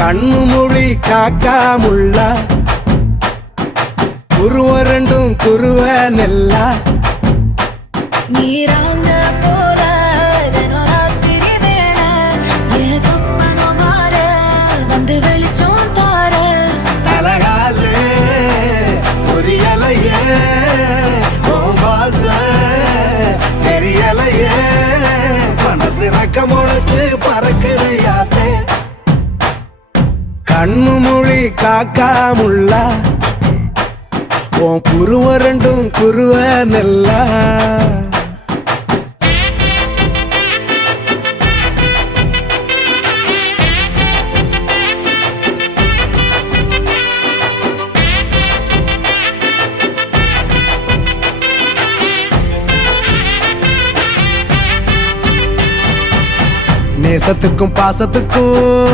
கண்ணு மொழி காக்காமுள்ள குருவ ரெண்டும் குருவ நெல்லா நீராங்க போல தினராத்திரி வேண என் சொப்பனம் மாற வந்து வெளிச்சம் தார தலகாலே பொரியலையே ஓம்பாச தெரியலையே மனசு ரக்க முளைச்சு பறக்குறையாத்தே கண்ணு மொழி காக்காமுள்ள உன் குருவ ரெண்டும் குருவ நெல்லா நேசத்துக்கும் பாசத்துக்கும்